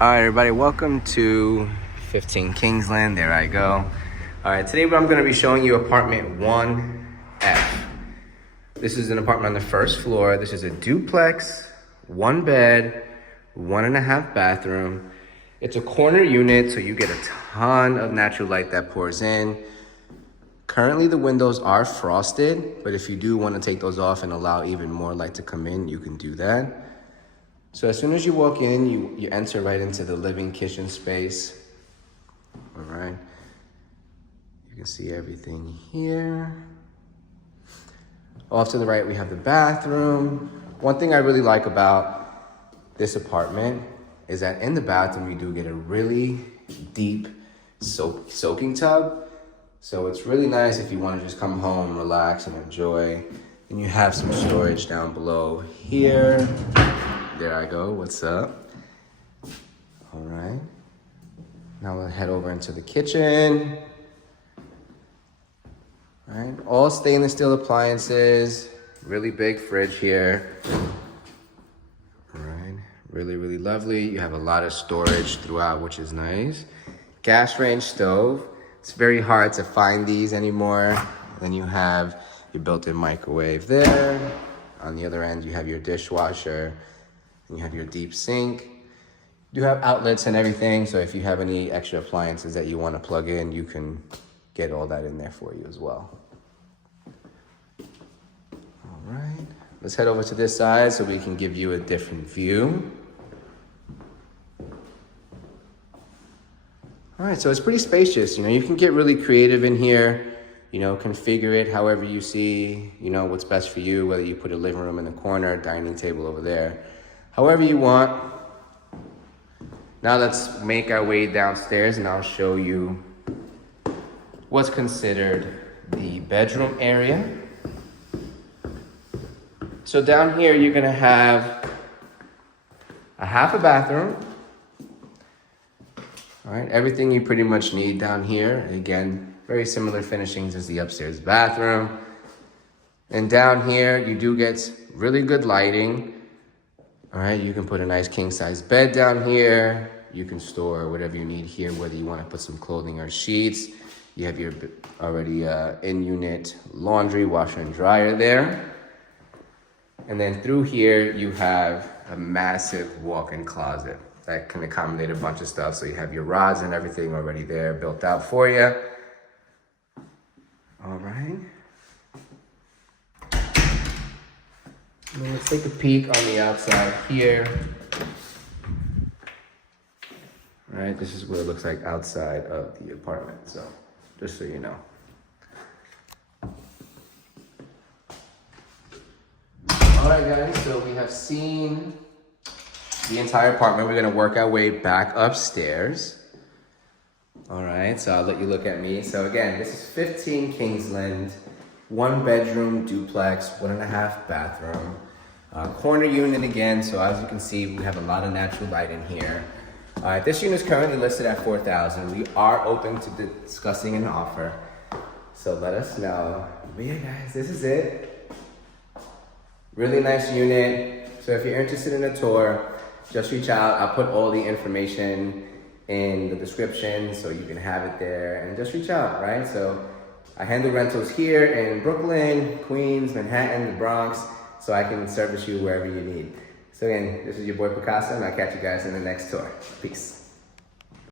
All right, everybody, welcome to 15 Kingsland. There I go. All right, today I'm going to be showing you apartment 1F. This is an apartment on the first floor. This is a duplex, 1 bed, 1.5 bathroom. It's a corner unit, so you get a ton of natural light that pours in. Currently, the windows are frosted, but if you do want to take those off and allow even more light to come in, you can do that. So as soon as you walk in, you enter right into the living kitchen space. All right. You can see everything here. Off to the right, we have the bathroom. One thing I really like about this apartment is that in the bathroom, you do get a really deep soaking tub. So it's really nice if you want to just come home, relax, and enjoy. And you have some storage down below here. There I go, what's up? All right, now we'll head over into the kitchen. All right, all stainless steel appliances, really big fridge here. All right, really, really lovely. You have a lot of storage throughout, which is nice. Gas range stove. It's very hard to find these anymore. Then you have your built-in microwave there. On the other end, you have your dishwasher. You have your deep sink. You have outlets and everything, so if you have any extra appliances that you want to plug in, you can get all that in there for you as well. All right, let's head over to this side so we can give you a different view. All right, so it's pretty spacious. You can get really creative in here. Configure it however you see, what's best for you, whether you put a living room in the corner, dining table over there. However you want. Now let's make our way downstairs and I'll show you what's considered the bedroom area. So down here, you're gonna have a half a bathroom. All right, everything you pretty much need down here. Again, very similar finishings as the upstairs bathroom. And down here, you do get really good lighting. All right, you can put a nice king-size bed down here. You can store whatever you need here, whether you want to put some clothing or sheets. You have your already in-unit laundry, washer and dryer there. And then through here, you have a massive walk-in closet that can accommodate a bunch of stuff. So you have your rods and everything already there built out for you. All right. Now let's take a peek on the outside here. All right, this is what it looks like outside of the apartment, so just so you know. All right, guys, so we have seen the entire apartment. We're gonna work our way back upstairs. All right, so I'll let you look at me. So again, this is 15 Kingsland, 1 bedroom duplex, 1.5 bathroom. Corner unit again, so as you can see, we have a lot of natural light in here. This unit is currently listed at $4,000. We are open to discussing an offer, so let us know. But yeah, guys, this is it. Really nice unit. So if you're interested in a tour, just reach out. I'll put all the information in the description so you can have it there, and just reach out, right? So I handle rentals here in Brooklyn, Queens, Manhattan, the Bronx, so I can service you wherever you need. So again, this is your boy Picasso, and I'll catch you guys in the next tour. Peace.